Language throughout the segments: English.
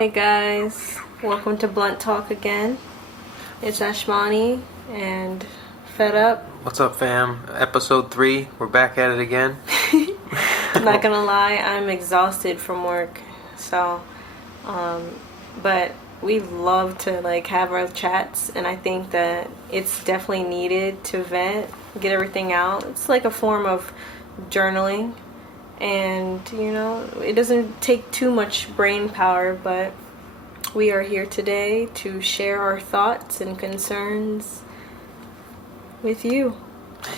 Hey guys, welcome to Blunt Talk again. It's Ashmani and Fed Up. What's up, fam? Episode 3. We're back at it again. I'm not gonna lie, I'm exhausted from work. So, but we love to have our chats, and I think that it's definitely needed to vent, get everything out. It's like a form of journaling. And, it doesn't take too much brain power, but we are here today to share our thoughts and concerns with you.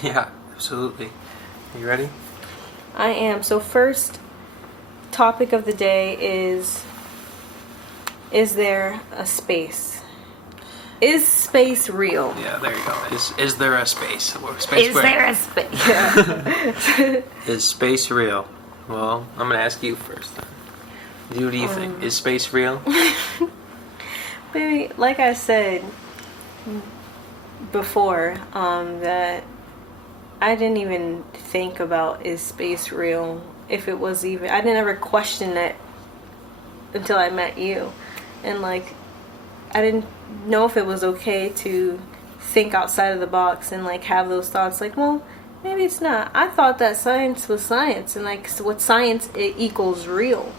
Yeah, absolutely. Are you ready? I am. So first topic of the day is there a space? Is space real? Yeah, there you go. Is there a space? There a space? Yeah. Is space real? Well, I'm going to ask you first. What do you think? Is space real? Baby, like I said before, that I didn't even think about is space real. If it was even, I didn't ever question it until I met you. And I didn't know if it was okay to think outside of the box and have those thoughts well, maybe it's not. I thought that science was science, and what science it equals real.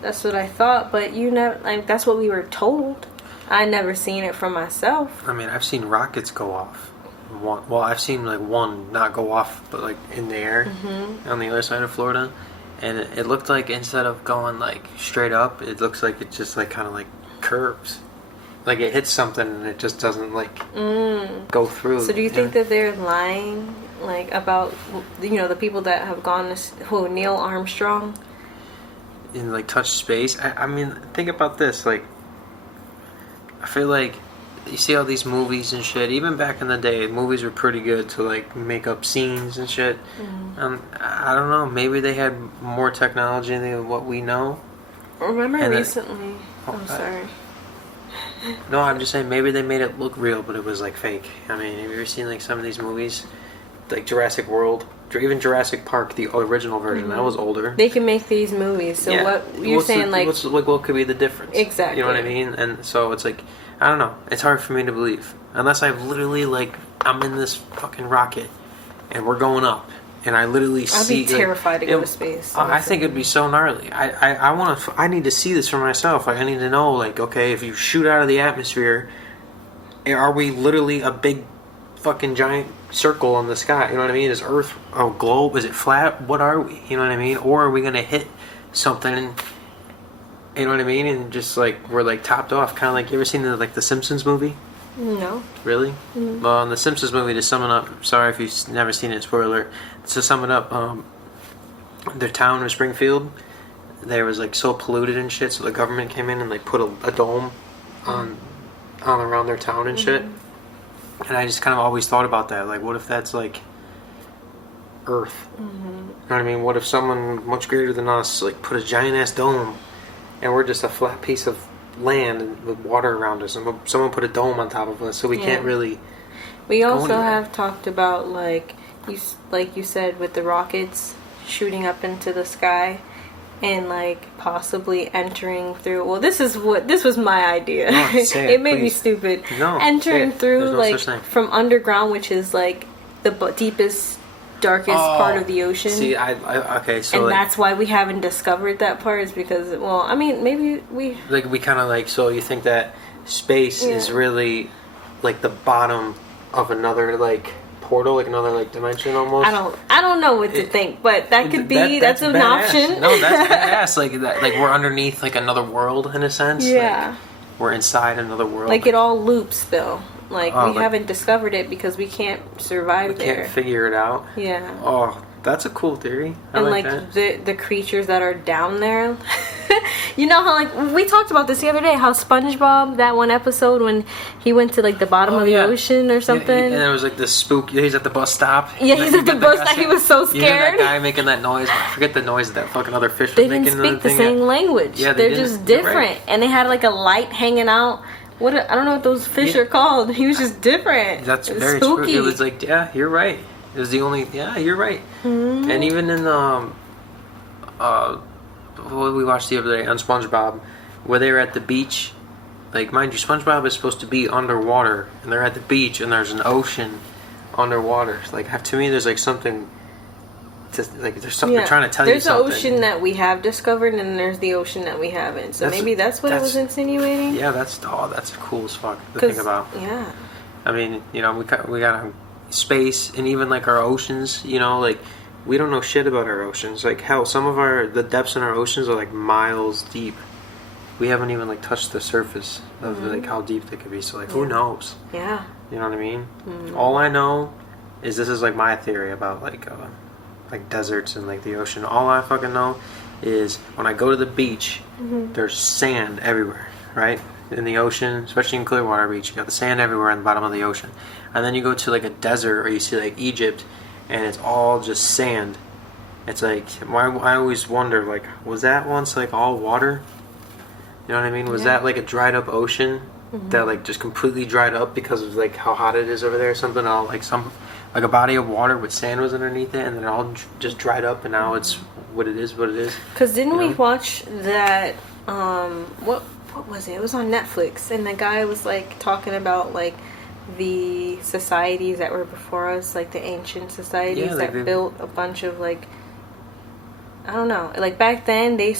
That's what I thought, but you never, that's what we were told. I never seen it for myself. I mean, I've seen rockets go off. I've seen one not go off, but in the air on the other side of Florida, and it looked like instead of going straight up, it looks like it just kind of curves. It hits something and it just doesn't go through. So do you think that they're lying about the people that have gone to Neil Armstrong in touch space? I mean, think about this. I feel like you see all these movies and shit. Even back in the day, movies were pretty good to make up scenes and shit. I don't know. Maybe they had more technology than what we know. Remember recently? I'm sorry. No, I'm just saying maybe they made it look real, but it was fake. I mean, have you ever seen some of these movies, Jurassic World, or even Jurassic Park, the original version? That was older. They can make these movies. So yeah. What you're saying, what could be the difference? Exactly. You know what I mean? And so it's I don't know. It's hard for me to believe unless I've literally I'm in this fucking rocket, and we're going up. And I literally see. I'd be terrified to go to space. I think it'd be so gnarly. I need to see this for myself. I need to know, okay, if you shoot out of the atmosphere, are we literally a big, fucking giant circle in the sky? You know what I mean? Is Earth a globe? Is it flat? What are we? You know what I mean? Or are we gonna hit something? You know what I mean? And just we're topped off, kind of you ever seen the Simpsons movie? No. Really? Mm-hmm. Well, in the Simpsons movie, to sum it up, sorry if you've never seen it, spoiler. To sum it up, their town of Springfield, they was so polluted and shit, so the government came in and put a dome on around their town and shit. And I just kind of always thought about that. What if that's Earth? You know what I mean? What if someone much greater than us put a giant ass dome, and we're just a flat piece of land with water around us, and someone put a dome on top of us, so we can't really. We also have talked about you said with the rockets shooting up into the sky, and possibly entering through. Well, this was my idea. No, it made me stupid. No, entering through no from underground, which is the deepest, darkest part of the ocean. See, okay, so and that's why we haven't discovered that part, is because, well, I mean, maybe we we kind of so you think that space is really the bottom of another portal, another dimension almost. I don't know what to think, but that could be that's an badass. option. No, that's badass. That we're underneath another world in a sense. Yeah. We're inside another world. It all loops though. We haven't discovered it because we can't survive there. We can't figure it out. Yeah. Oh, that's a cool theory. I and like that. the creatures that are down there. You know how we talked about this the other day, how SpongeBob, that one episode when he went to the bottom of the ocean or something. And there was this spook. He's at the bus stop. Yeah, he's at the bus stop. He was so scared. You hear that guy making that noise? I forget the noise that fucking other fish was making. They didn't speak the same language. Yeah, they're just different. Right. And they had a light hanging out. I don't know what those fish are called. He was just different. That's very spooky. It was yeah, you're right. It was the only, you're right. Mm-hmm. And even in what we watched the other day on SpongeBob, where they were at the beach. Like, mind you, SpongeBob is supposed to be underwater, and they're at the beach, and there's an ocean underwater. Like, to me, there's like something. There's something they're trying to tell you something. There's the ocean that we have discovered, and there's the ocean that we haven't. So maybe that's what it was insinuating. Yeah, that's cool as fuck to think about. Yeah. I mean, you know, we got space, and even like our oceans. You know, like we don't know shit about our oceans. Like hell, some of the depths in our oceans are like miles deep. We haven't even like touched the surface of like how deep they could be. So like, who knows? Yeah. You know what I mean? All I know is this is like my theory about like deserts and like the ocean. All I fucking know is when I go to the beach, there's sand everywhere, right? In the ocean, especially in Clearwater Beach, you got the sand everywhere in the bottom of the ocean. And then you go to like a desert, or you see like Egypt, and it's all just sand. It's like, I always wonder, like, was that once like all water? You know what I mean? Was that like a dried up ocean that like just completely dried up because of like how hot it is over there or something? All like like a body of water with sand was underneath it, and then it all just dried up, and now it's what it is. Because didn't we watch that? What was it? It was on Netflix, and the guy was like talking about like the societies that were before us, like the ancient societies that built a bunch of like, I don't know, like back then they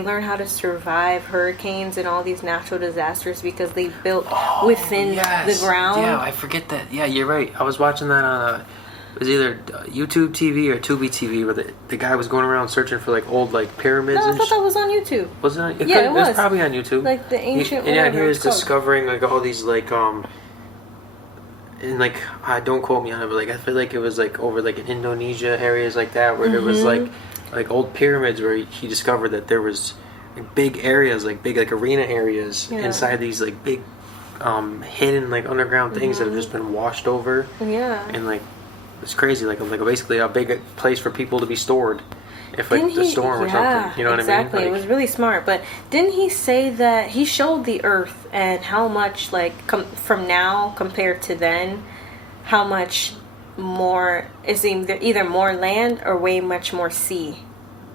learned how to survive hurricanes and all these natural disasters because they built within the ground. Yeah, I forget that. Yeah, you're right. I was watching that on it was either YouTube TV or Tubi TV, where the guy was going around searching for like old like pyramids. No, I thought that was on YouTube. Was it? It was probably on YouTube. Like the ancient. And he was discovering like all these like and like don't quote me on it, but like I feel like it was like over like in Indonesia areas like that where there was like old pyramids where he discovered that there was like big areas, like big like arena areas inside these like big hidden like underground things that have just been washed over. Yeah. And like it's crazy, like basically a big place for people to be stored if like the storm or something. You know what I mean? Exactly. It was really smart. But didn't he say that he showed the Earth and how much like from now compared to then, how much more is either more land or way much more sea?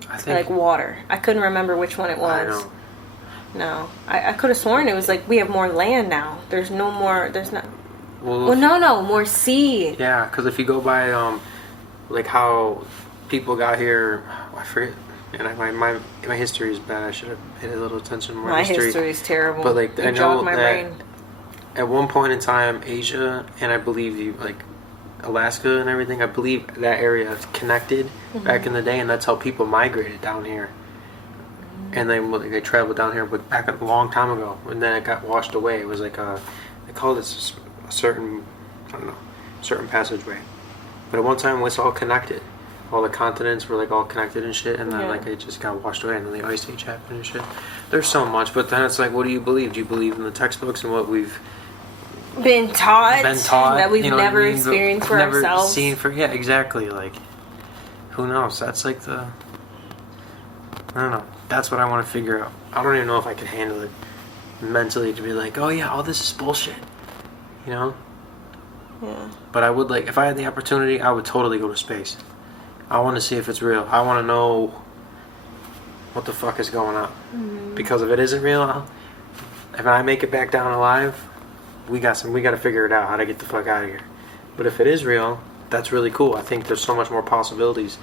I think like water. I couldn't remember which one it was. I know. No, I could have sworn it was like we have more land now. There's no more. There's not. Well, no, more sea. Yeah, because if you go by like how people got here, I forget. And my history is bad. I should have paid a little attention more. My history is terrible. But like I know my that brain. At one point in time, Asia and I believe like Alaska and everything, I believe that area connected back in the day, and that's how people migrated down here. And then they traveled down here, but back a long time ago, and then it got washed away. It was like they called it a certain, I don't know, certain passageway. But at one time, it was all connected. All the continents were like all connected and shit, and then like it just got washed away, and then the ice age happened and shit. There's so much, but then it's like, what do you believe? Do you believe in the textbooks and what we've been taught that we've never experienced for never ourselves? Seen for exactly. Like, who knows? That's like I don't know. That's what I want to figure out. I don't even know if I can handle it mentally to be like, oh yeah, all this is bullshit. You know? Yeah. But I would like, if I had the opportunity, I would totally go to space. I want to see if it's real. I want to know what the fuck is going on. Mm-hmm. Because if it isn't real, if I make it back down alive, we got to figure it out how to get the fuck out of here. But if it is real, that's really cool. I think there's so much more possibilities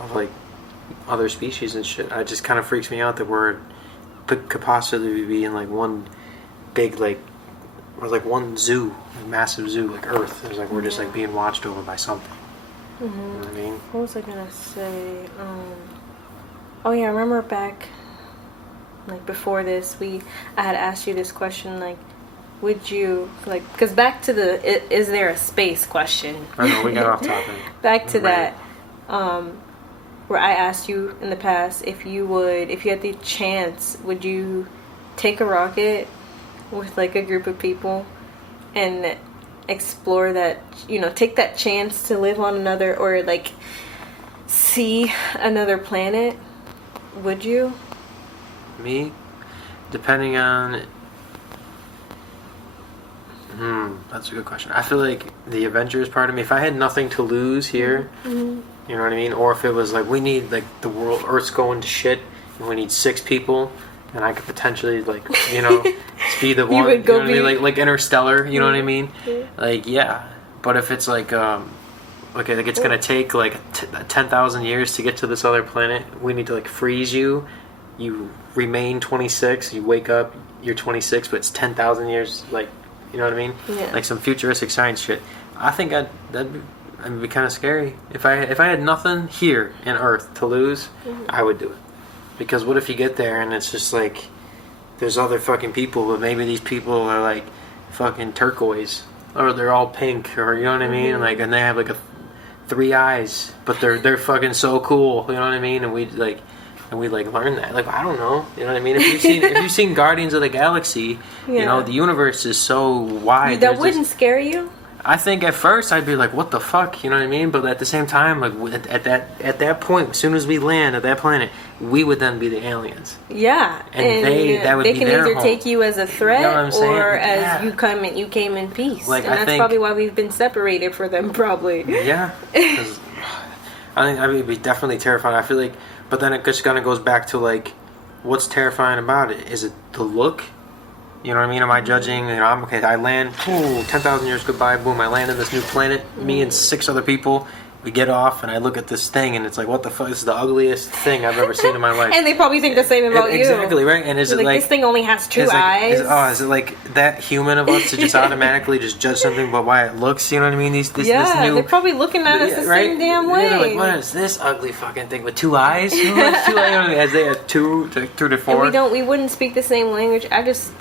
of like other species and shit. It just kind of freaks me out that could possibly be in like one big like, or like one zoo, like massive zoo, like Earth. It's like we're just like being watched over by something. You know what I mean? What was I gonna say? Oh yeah, I remember back, like before this, I had asked you this question, like, would you like? Because back to the is there a space question? I know we got off topic. Back to that, where I asked you in the past if you had the chance, would you take a rocket with like a group of people and explore that, take that chance to live on another or like see another planet? Would you? Me? Depending on that's a good question. I feel like the adventurous part of me, if I had nothing to lose here, you know what I mean? Or if it was like we need like the world, Earth's going to shit, and we need 6 people, and I could potentially like be the one. would go what I mean? Like Interstellar. You know what I mean? Yeah. Like yeah. But if it's like okay, like it's gonna take like 10,000 years to get to this other planet, we need to like freeze you. You remain 26. You wake up, you're 26, but it's 10,000 years. Like, you know what I mean? Yeah. Like some futuristic science shit. I think that'd be kind of scary. If I had nothing here in Earth to lose, I would do it. Because what if you get there and it's just like there's other fucking people, but maybe these people are like fucking turquoise, or they're all pink, or you know what I mean? Like, and they have like 3 eyes, but they're fucking so cool. You know what I mean? And we learn that. Like, I don't know. You know what I mean? If you've seen Guardians of the Galaxy, you know the universe is so wide. That wouldn't scare you? I think at first I'd be like, "What the fuck?" You know what I mean? But at the same time, like at that point, as soon as we land at that planet, we would then be the aliens. Yeah, and that would they be can their either home. take you as a threat, You know what I'm saying? or as Yeah. you came in peace. Like, and I that's think- probably why we've been separated for them. Probably. Yeah, 'cause I think it'd be definitely terrifying. I feel like, but then it just kind of goes back to like, what's terrifying about it? Is it the look? You know what I mean? Am I judging? You know, I'm okay. I land. Ooh, 10,000 years goodbye. Boom! I land on this new planet. Me and 6 other people. We get off, and I look at this thing, and it's like, what the fuck? This is the ugliest thing I've ever seen in my life. And they probably think the same about you. Exactly right. And is They're it like this thing only has 2 eyes? Is it like that human of us to just automatically just judge something by why it looks? You know what I mean? This new. They're probably looking at us the same damn way. Yeah, they're like, what is this ugly fucking thing with 2 eyes? Who has 2 eyes? As they had 2 to 4. And we wouldn't speak the same language.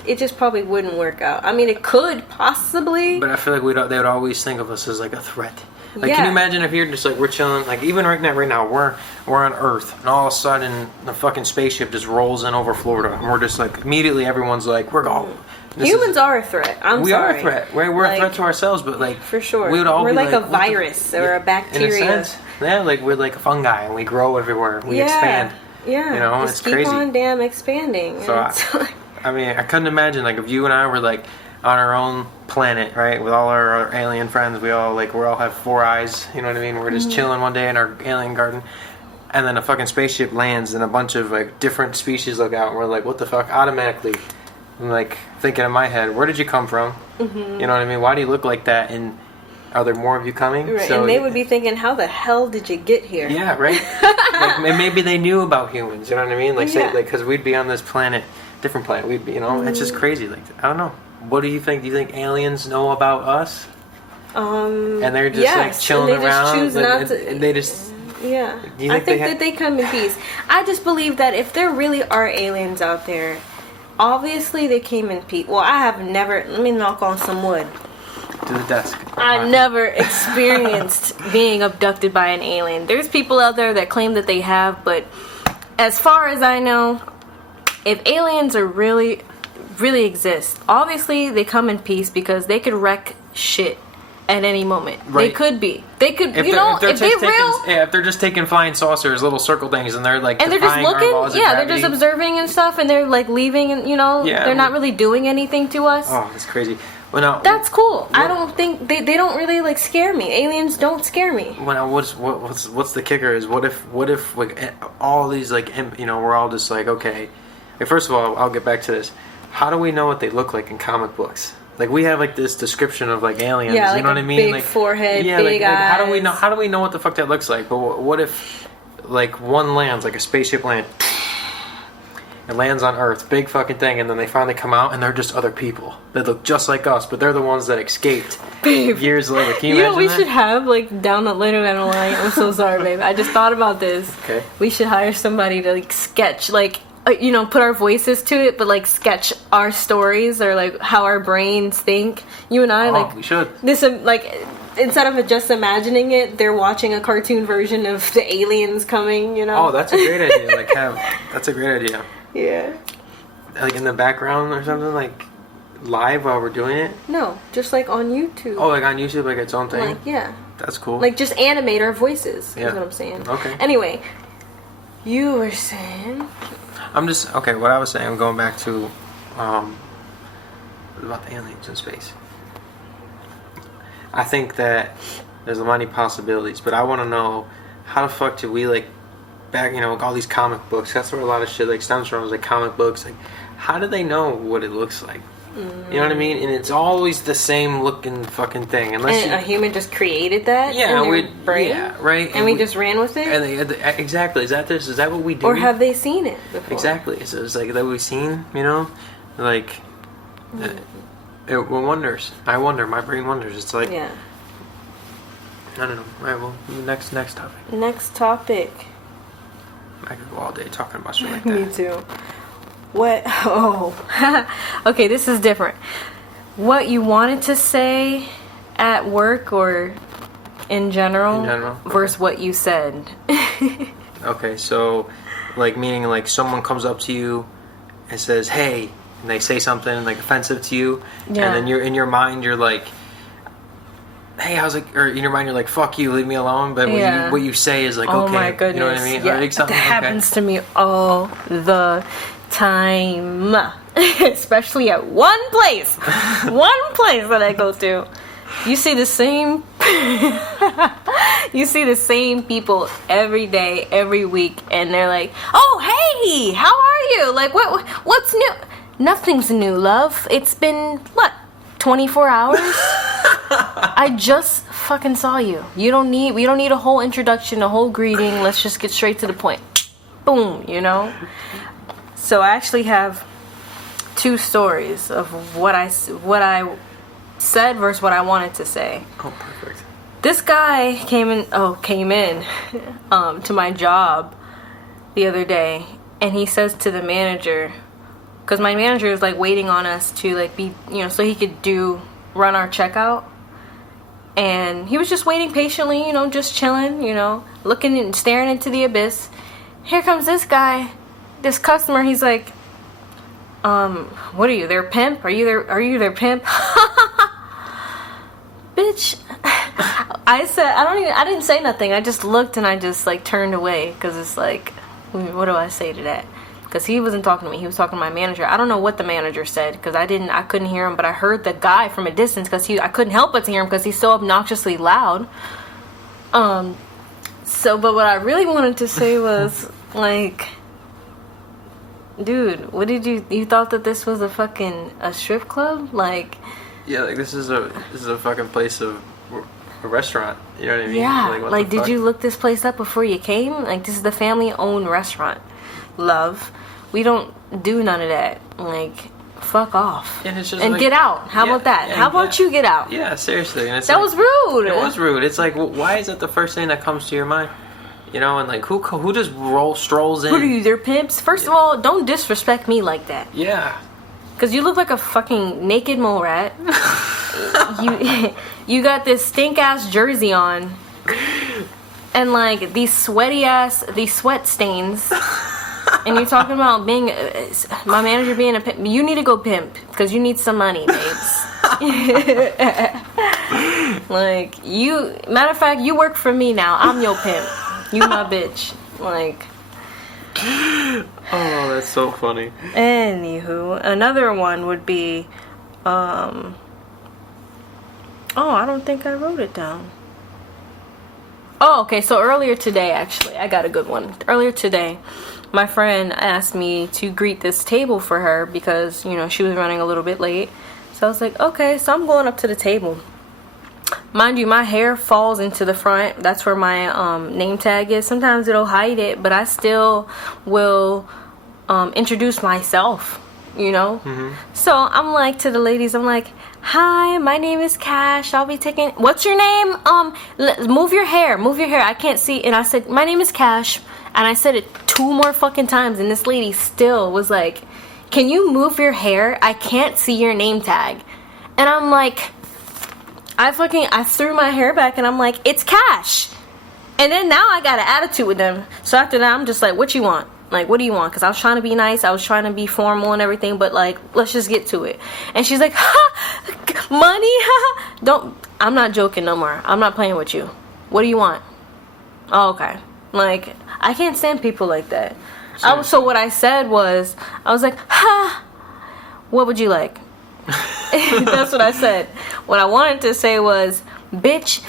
It just probably wouldn't work out. I mean, it could possibly. But I feel like they would always think of us as like a threat. Like, Yeah. can you imagine if you're just like, we're chilling, like even right now we're on Earth, and all of a sudden the fucking spaceship just rolls in over Florida, and we're just like immediately everyone's like, we're gone. Humans are a threat. We sorry. are a threat. We're a threat to ourselves, but like For sure. we would all We're be like a what the- virus or a bacteria. In a sense, yeah, like we're like a fungi, and we grow everywhere. We expand. Yeah. You know, just it's keep crazy. on damn expanding. So And it's like- I mean, I couldn't imagine like if you and I were like on our own planet, right, with all our alien friends. We all have 4 eyes. You know what I mean? We're just chilling one day in our alien garden, and then a fucking spaceship lands, and a bunch of like different species look out, and we're like, what the fuck? Automatically, I'm like thinking in my head, where did you come from? You know what I mean? Why do you look like that? And are there more of you coming? Right, So, and they would be thinking, how the hell did you get here? yeah, right. Like maybe they knew about humans. You know what I mean? Like say, Yeah. like because we'd be on this planet, different planet. We'd be, it's just crazy. Like I don't know. What do you think? Do you think aliens know about us? And they're just like yes, chilling and they just around. choose not to- and they just. Yeah. Do you I think think they that they come in peace. I just believe that if there really are aliens out there, obviously they came in peace. Well, I have never, let me knock on some wood. To the desk. I never experienced being abducted by an alien. There's people out there that claim that they have, but as far as I know, if aliens are really exist, obviously they come in peace because they could wreck shit at any moment. They Right. could be. They could, If if they're just taking flying saucers, little circle things, and they're like and they're just defying our looking, laws of they're just gravity. observing and stuff, and they're like leaving, and Yeah, they're not really doing anything to us. Oh, that's crazy. Well, now That's cool. I don't think they don't really like scare me. Aliens don't scare me. Well, what's the kicker is what if like all these like we're all just like okay, like, first of all I'll get back to this. How do we know what they look like in comic books? Like we have like this description of like aliens, Yeah, you like know a what I mean? big Like forehead, yeah, big like, how do we eyes. know? How do we know what the fuck that looks like? But what if like one lands like a spaceship land? It lands on Earth, big fucking thing, and then they finally come out and they're just other people. They look just like us, but they're the ones that escaped Babe. years later. Can you You know imagine what we that? should have like down the later down the line. I'm so sorry, babe. I just thought about this. Okay. We should hire somebody to like sketch, like put our voices to it, but like sketch our stories or like how our brains think. You and I, Oh, we should. this like instead of just imagining it, they're watching a cartoon version of the aliens coming. Oh, that's a great idea. That's a great idea. Yeah. Like in the background or something, like live while we're doing it. No, just like on YouTube. Oh, like on YouTube, like its own thing. Like yeah. That's cool. Like just animate our voices. Yeah. Is what I'm saying. Okay. Anyway, you were saying. I'm just okay. What I was saying, I'm going back to about the aliens in space. I think that there's many possibilities, but I want to know how the fuck did we like back, all these comic books. That's where a lot of shit like stems from. Is like comic books. Like, how do they know what it looks like? You know what I mean? And it's always the same looking fucking thing. Unless a human just created that in their brain? Yeah, right. And we just ran with it? And exactly. Is that what we do? Or have they seen it before? Exactly. So it's like that we've seen, Like, it wonders. I wonder. My brain wonders. It's like... Yeah. I don't know. All right, well, next topic. Next topic. I could go all day talking about shit like that. Me too. What? Oh. Okay, this is different. What you wanted to say at work or in general? Versus what you said. Okay, so, like, meaning, like, someone comes up to you and says, hey, and they say something, like, offensive to you, and then you're, in your mind, you're like, hey, how's it, or in your mind, you're like, fuck you, leave me alone, but what you say is like, okay. Oh my goodness. You know what I mean? Yeah, that happens to me all the time. Especially at one place that I go to. You see the same people every day, every week, and they're like, oh, hey, how are you? Like, what's new? Nothing's new, love. It's been, 24 hours? I just fucking saw you. We don't need a whole introduction, a whole greeting. Let's just get straight to the point. Boom, So I actually have 2 stories of what I said versus what I wanted to say. Oh, perfect. This guy came in to my job the other day, and he says to the manager, because my manager is like waiting on us to like be, so he could run our checkout. And he was just waiting patiently, just chilling, looking and staring into the abyss. Here comes this guy, this customer. He's like, what are you, their pimp? Are you their pimp? Bitch. I didn't say nothing. I just looked and I just like turned away because it's like, what do I say to that? Because he wasn't talking to me. He was talking to my manager. I don't know what the manager said because I couldn't hear him, but I heard the guy from a distance because I couldn't help but to hear him because he's so obnoxiously loud. But what I really wanted to say was like, dude, what did you thought that this was a strip club? Like, yeah, like this is a fucking place of a restaurant. You know what I mean? Yeah. Like did you look this place up before you came? Like, this is the family-owned restaurant. Love. We don't do none of that. Like, fuck off. And it's just and like, get out. How about that? How about you get out? Yeah, seriously. And it's that was rude. It was rude. It's like, why is that the first thing that comes to your mind? And like, who just strolls in? Who are you, their pimps? First of all, don't disrespect me like that. Yeah. Because you look like a fucking naked mole rat. You got this stink-ass jersey on. And like, these sweat stains. And you're talking about being my manager being a pimp. You need to go pimp because you need some money, babes. Like, matter of fact, you work for me now. I'm your pimp. You my bitch. Like, oh, that's so funny. Anywho, another one would be I don't think I wrote it down. Oh, okay, so earlier today, actually, I got a good one. Earlier today, my friend asked me to greet this table for her because, she was running a little bit late. So I was like, okay, so I'm going up to the table. Mind you, my hair falls into the front. That's where my name tag is. Sometimes it'll hide it, but I still will introduce myself, Mm-hmm. So I'm like, to the ladies, I'm like, hi, my name is Cash. I'll be taking... What's your name? Move your hair. I can't see. And I said, my name is Cash. And I said it 2 more fucking times. And this lady still was like, can you move your hair? I can't see your name tag. And I'm like... I threw my hair back and I'm like, it's Cash. And then now I got an attitude with them. So after that, I'm just like, what you want? Like, what do you want? Because I was trying to be nice. I was trying to be formal and everything. But, like, let's just get to it. And she's like, money? I'm not joking no more. I'm not playing with you. What do you want? Oh, okay. Like, I can't stand people like that. So what I said was, I was like, what would you like? That's what I said. What I wanted to say was, bitch,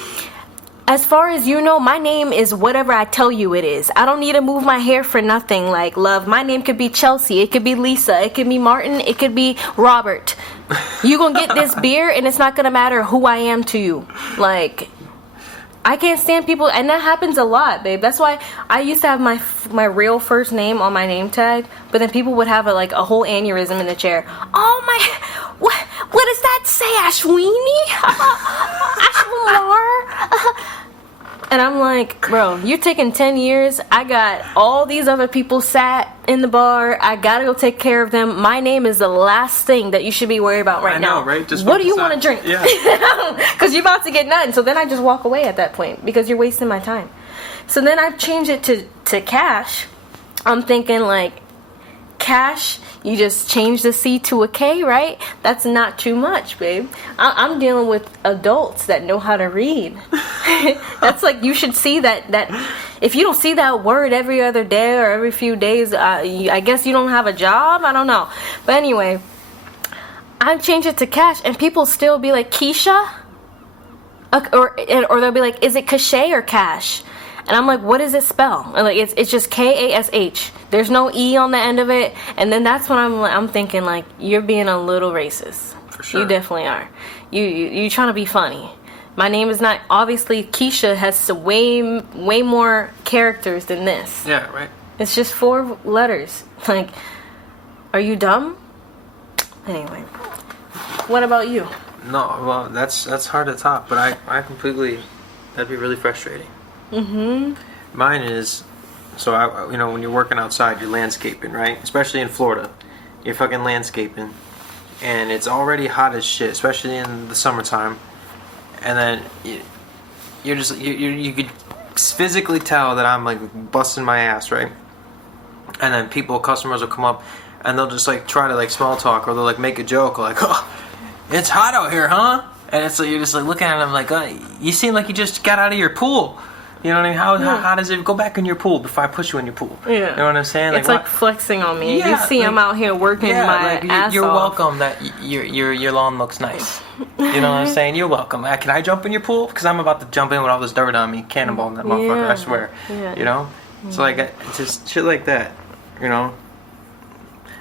as far as you know, my name is whatever I tell you it is. I don't need to move my hair for nothing. Like, love, my name could be Chelsea, it could be Lisa, it could be Martin, it could be Robert. You gonna get this beer and it's not gonna matter who I am to you. Like, I can't stand people, and that happens a lot, babe. That's why I used to have my real first name on my name tag, but then people would have a whole aneurysm in the chair. Oh my, what does that say, Ashwini? Ashwamar? And I'm like, bro, you're taking 10 years. I got all these other people sat in the bar. I gotta go take care of them. My name is the last thing that you should be worried about right now. I know, right? Just what do you want to drink? Yeah. Because you're about to get none. So then I just walk away at that point because you're wasting my time. So then I've changed it to Cash. I'm thinking like, Cash, you just change the C to a K, right? That's not too much, babe. I'm dealing with adults that know how to read. That's like, you should see that if you don't see that word every other day or every few days, I guess you don't have a job. I don't know. But anyway, I've changed it to Cash, and people still be like, Keisha? Or they'll be like, is it cachet or cash? And I'm like, what does it spell? And like, it's just Kash. There's no E on the end of it. And then that's when I'm thinking like, you're being a little racist. For sure. You definitely are. You trying to be funny. My name is not, obviously Keisha has way more characters than this. Yeah, right. It's just 4 letters. Like, are you dumb? Anyway, what about you? No, well, that's hard to top, but I completely, that'd be really frustrating. Mm-hmm. Mine is, so when you're working outside, you're landscaping, right? Especially in Florida, you're fucking landscaping, and it's already hot as shit, especially in the summertime. And then you could physically tell that I'm like busting my ass, right? And then customers will come up, and they'll just like try to like small talk, or they'll like make a joke, like, "Oh, it's hot out here, huh?" And it's like you're just like looking at them like, "You seem like you just got out of your pool." You know what I mean? How does it go back in your pool before I push you in your pool? Yeah. You know what I'm saying? It's like flexing on me. Yeah, you see, I'm out here working my ass you're off. Welcome. That your lawn looks nice. You know what I'm saying? You're welcome. Can I jump in your pool? Because I'm about to jump in with all this dirt on me, cannonball that motherfucker. I swear. Yeah. You know? So like, it's just shit like that. You know?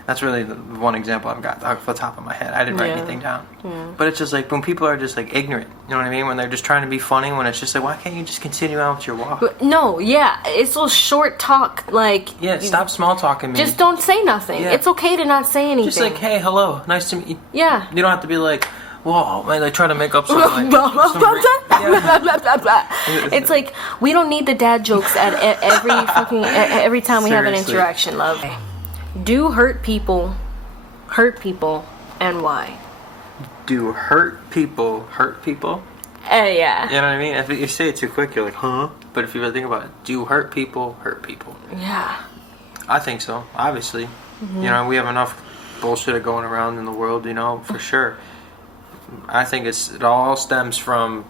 That's really the one example I've got off the top of my head. I didn't write anything down. Yeah. But it's just like when people are just like ignorant, you know what I mean? When they're just trying to be funny, when it's just like, why can't you just continue on with your walk? No, yeah. It's those short talk, like... Yeah, stop small talking me. Just don't say nothing. Yeah. It's okay to not say anything. Just like, hey, hello, nice to meet you. Yeah. You don't have to be like, whoa, man, they try to make up something. It's like, we don't need the dad jokes at every time we have an interaction, love. Do hurt people, and why? Do hurt people hurt people? Yeah. You know what I mean? If you say it too quick, you're like, huh? But if you really think about it, do hurt people hurt people? Yeah. I think so, obviously. Mm-hmm. You know, we have enough bullshit going around in the world, you know, for sure. I think it all stems from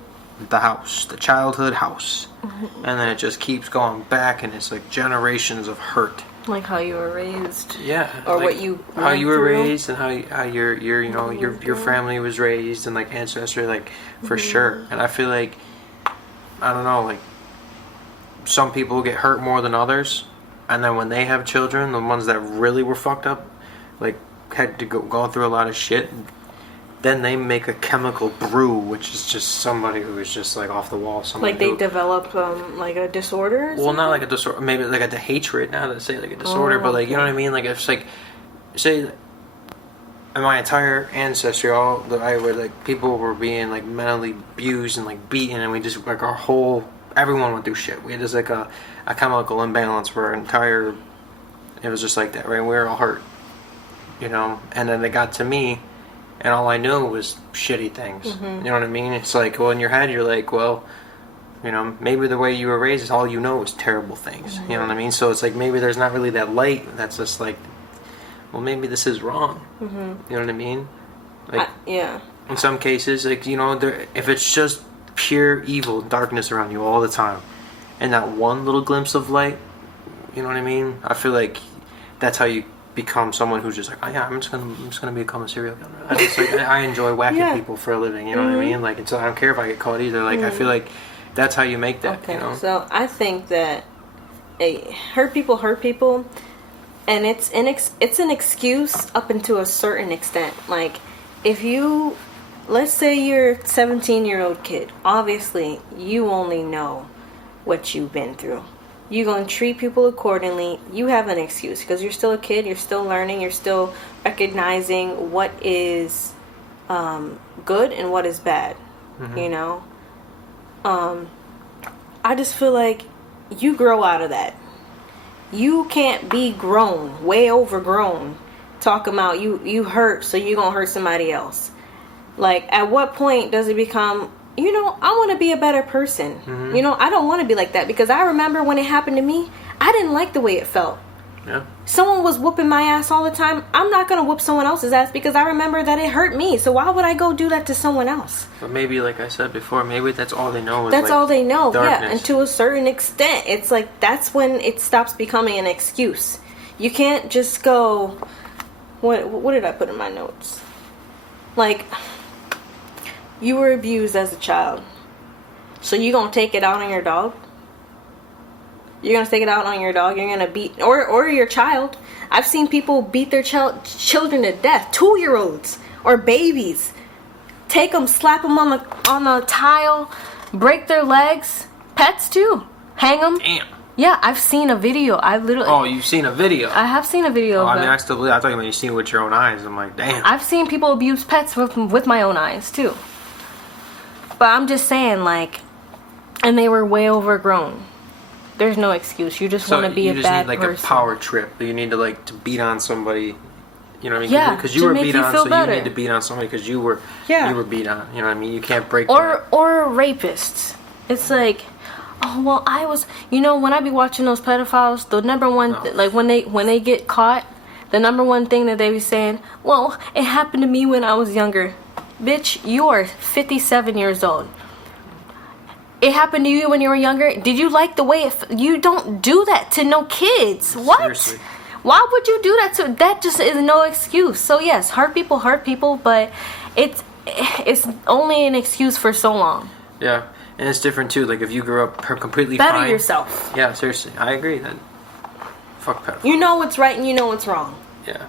the house, the childhood house. Mm-hmm. And then it just keeps going back, and it's like generations of hurt. Like how you were raised, yeah, or like what you how you were raised, and how your family was raised, and like ancestry, like for sure. And I feel like, I don't know, like some people get hurt more than others, and then when they have children, the ones that really were fucked up, like had to go through a lot of shit. Then they make a chemical brew, which is just somebody who is just like off the wall. Like they develop like a disorder? Well, not like a disorder. Maybe like a hatred. Now to say like a disorder, but like, you know what I mean? Like it's like, say, in my entire ancestry, people were being like mentally abused and like beaten, and we just like everyone went through shit. We had just like a chemical imbalance where it was just like that, right? We were all hurt, you know. And then it got to me. And all I knew was shitty things. Mm-hmm. You know what I mean? It's like, well, in your head, you're like, well, you know, maybe the way you were raised is all you know is terrible things. Mm-hmm. You know what I mean? So it's like maybe there's not really that light that's just like, well, maybe this is wrong. Mm-hmm. You know what I mean? Like, yeah. In some cases, like, you know, if it's just pure evil, darkness around you all the time, and that one little glimpse of light, you know what I mean? I feel like that's how you become someone who's just like, oh yeah, I'm just gonna become a serial killer. I enjoy whacking people for a living, you know what I mean? Like, and so I don't care if I get caught either. Like, I feel like that's how you make that. Okay, You know. so I think that hurt people, and it's an excuse up until a certain extent. Like, if you, let's say you're a 17-year-old kid, obviously you only know what you've been through. You're going to treat people accordingly. You have an excuse because you're still a kid, you're still learning, you're still recognizing what is good and what is bad. You know? I just feel like you grow out of that. You can't be grown, way overgrown, talking about you hurt, so you gonna hurt somebody else. Like, at what point does it become, you know, I want to be a better person. You know, I don't want to be like that, because I remember when it happened to me, I didn't like the way it felt. Yeah. Someone was whooping my ass all the time. I'm not gonna whoop someone else's ass because I remember that it hurt me. So why would I go do that to someone else? But maybe, like I said before, maybe that's all they know. That's all they know. Darkness. Yeah, and to a certain extent, it's like that's when it stops becoming an excuse. You can't just go. What did I put in my notes? Like, you were abused as a child, so you gonna take it out on your dog? You're gonna take it out on your dog. You're gonna beat or your child. I've seen people beat their children to death. 2-year-olds or babies. Take them, slap them on the tile, break their legs. Pets too. Hang them. Damn. Yeah, I've seen a video. Oh, you've seen a video? I have seen a video. Oh, of I mean, that. I still believe. I thought you meant you seen it with your own eyes. I'm like, damn. I've seen people abuse pets with my own eyes too. But I'm just saying, like, and they were way overgrown. There's no excuse. You just want to be a bad person. You just need, like, a power trip. You need to, like, to beat on somebody. You know what I mean? Yeah, because you were beat on, so better. you need to beat on somebody because you were beat on. You know what I mean? You can't break. Or rapists. It's like, oh well, I was. You know, when I be watching those pedophiles, the number one, like when they get caught, the number one thing that they be saying, well, it happened to me when I was younger. Bitch, you are 57 years old. It happened to you when you were younger. Did you like the way you don't do that to no kids? What? Seriously. Why would you do that to? That just is no excuse. So yes, hurt people, but it's only an excuse for so long. Yeah, and it's different too. Like, if you grew up completely Better fine, yourself. Yeah, seriously, I agree. That fuck pedophiles. You know what's right and you know what's wrong. Yeah.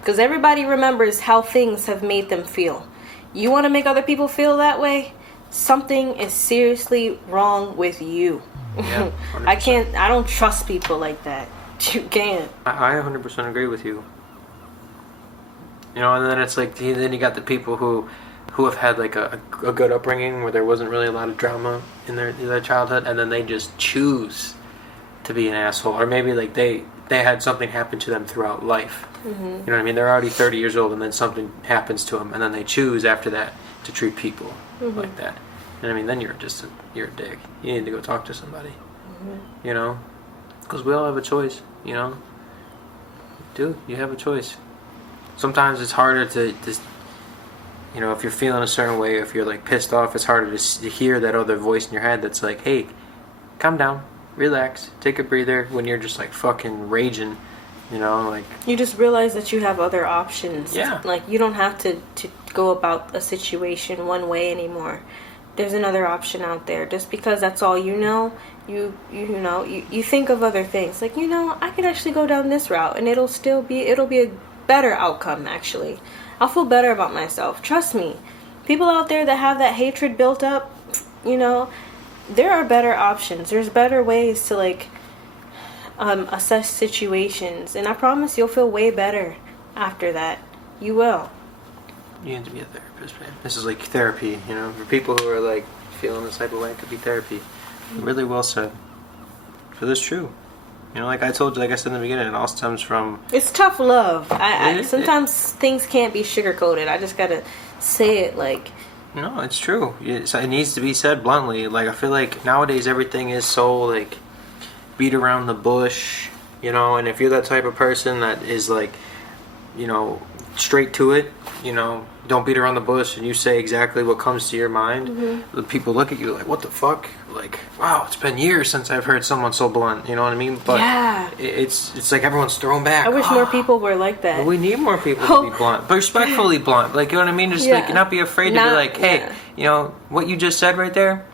Because everybody remembers how things have made them feel. You want to make other people feel that way? Something is seriously wrong with you. Yeah, I don't trust people like that. You can't. I 100% agree with you. You know, and then it's like, then you got the people who have had like a good upbringing where there wasn't really a lot of drama in their childhood, and then they just choose to be an asshole, or maybe like they had something happen to them throughout life. You know what I mean? They're already 30 years old, and then something happens to them, and then they choose after that to treat people like that. And I mean, then you're a dick. You need to go talk to somebody. You know, because we all have a choice. You know, dude, you have a choice. Sometimes it's harder to you know, if you're feeling a certain way, if you're like pissed off, it's harder to hear that other voice in your head that's like, hey, calm down, relax, take a breather, when you're just like fucking raging, you know, like. You just realize that you have other options. Yeah. Like, you don't have to go about a situation one way anymore. There's another option out there. Just because that's all you know, you think of other things. Like, you know, I could actually go down this route and it'll be a better outcome, actually. I'll feel better about myself. Trust me. People out there that have that hatred built up, you know, there are better options. There's better ways to, like, assess situations. And I promise you'll feel way better after that. You will. You need to be a therapist, man. This is like therapy, you know, for people who are like feeling this type of way. It could be therapy. Really well said. For this, true. You know, like I told you, like I said in the beginning, it all stems from. It's tough love. Sometimes things can't be sugarcoated. I just gotta say it like. No, it's true. It needs to be said bluntly. Like, I feel like nowadays everything is so like beat around the bush, you know. And if you're that type of person that is like, you know, straight to it, you know, don't beat around the bush, and you say exactly what comes to your mind, the people look at you like, what the fuck? Like, wow, it's been years since I've heard someone so blunt, you know what I mean? But yeah. It's like everyone's thrown back. I wish more people were like that. Well, we need more people to be blunt, but respectfully blunt. Like, you know what I mean? Just like not be afraid to be like, hey, you know, what you just said right there,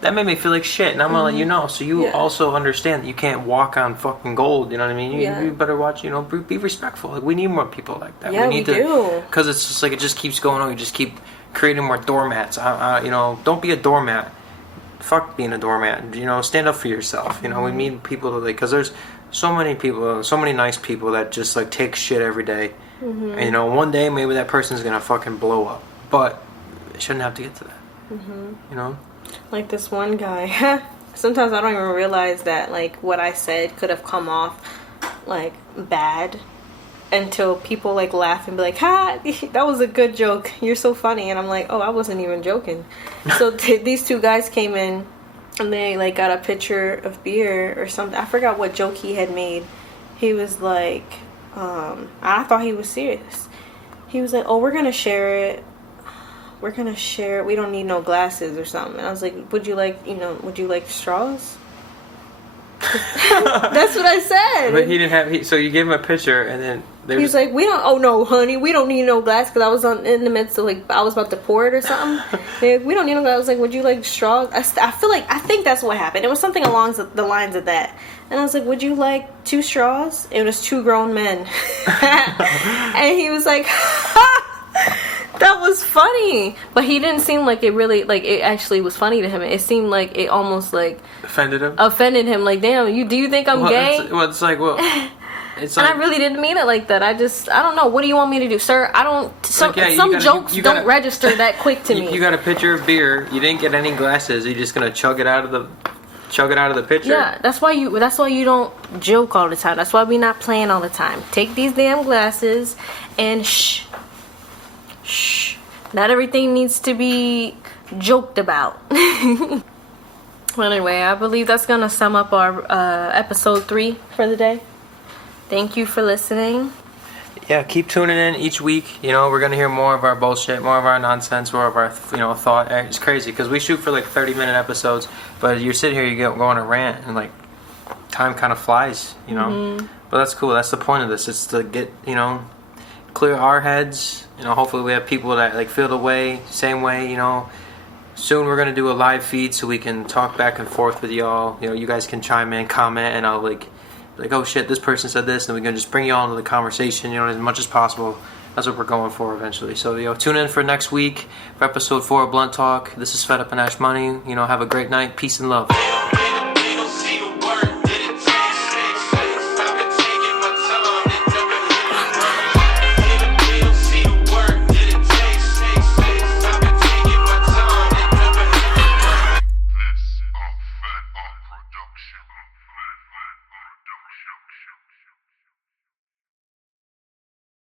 that made me feel like shit, and I'm gonna let you know, so you also understand that you can't walk on fucking gold. You know what I mean? You better watch. You know, be respectful. Like, we need more people like that. Yeah, we need to, because it's just like it just keeps going on. You just keep creating more doormats. You know, don't be a doormat. Fuck being a doormat. You know, stand up for yourself. You know, we need people to, like, because there's so many people, so many nice people that just like take shit every day. And you know, one day maybe that person's gonna fucking blow up, but it shouldn't have to get to that. You know, like this one guy. Sometimes I don't even realize that like what I said could have come off like bad until people like laugh and be like, "Ha, that was a good joke. You're so funny." And I'm like, "Oh, I wasn't even joking." So these two guys came in and they like got a pitcher of beer or something. I forgot what joke he had made. He was like, I thought he was serious. He was like, "Oh, we're gonna share it. We're gonna share it. We don't need no glasses or something." And I was like, would you like straws?" That's what I said. but he didn't have. So you gave him a picture, and then he's like, "We don't. Oh no, honey, we don't need no glass." Because I was in the midst of like I was about to pour it or something. Like, we don't need no glass. I was like, "Would you like straws?" I think that's what happened. It was something along the lines of that. And I was like, "Would you like 2 straws?" It was 2 grown men, and he was like, that was funny, but he didn't seem like it really, like it actually was funny to him. It seemed like it almost like offended him. Like, damn, do you think I'm gay? It's like, well, it's like, and I really didn't mean it like that. I don't know. What do you want me to do, sir? I don't. Some jokes don't register that quick to me. You got a pitcher of beer. You didn't get any glasses. You're just gonna chug it out of the pitcher. Yeah, that's why you don't joke all the time. That's why we not playing all the time. Take these damn glasses and shh. Not everything needs to be joked about. Well, anyway, I believe that's gonna sum up our episode 3 for the day. Thank you for listening. Yeah, keep tuning in each week. You know, we're gonna hear more of our bullshit, more of our nonsense, more of our thought. It's crazy because we shoot for like 30-minute episodes, but you sit here, you go on a rant, and like time kind of flies. You know, but that's cool. That's the point of this. It's to get clear our heads. You know, hopefully we have people that like feel the same way. You know, soon we're gonna do a live feed so we can talk back and forth with y'all. You know, you guys can chime in, comment, and I'll like, oh shit, this person said this, and we can just bring y'all into the conversation. You know, as much as possible. That's what we're going for eventually. So tune in for next week for episode 4 of Blunt Talk. This is Fed Up and Ash Money. You know, have a great night. Peace and love.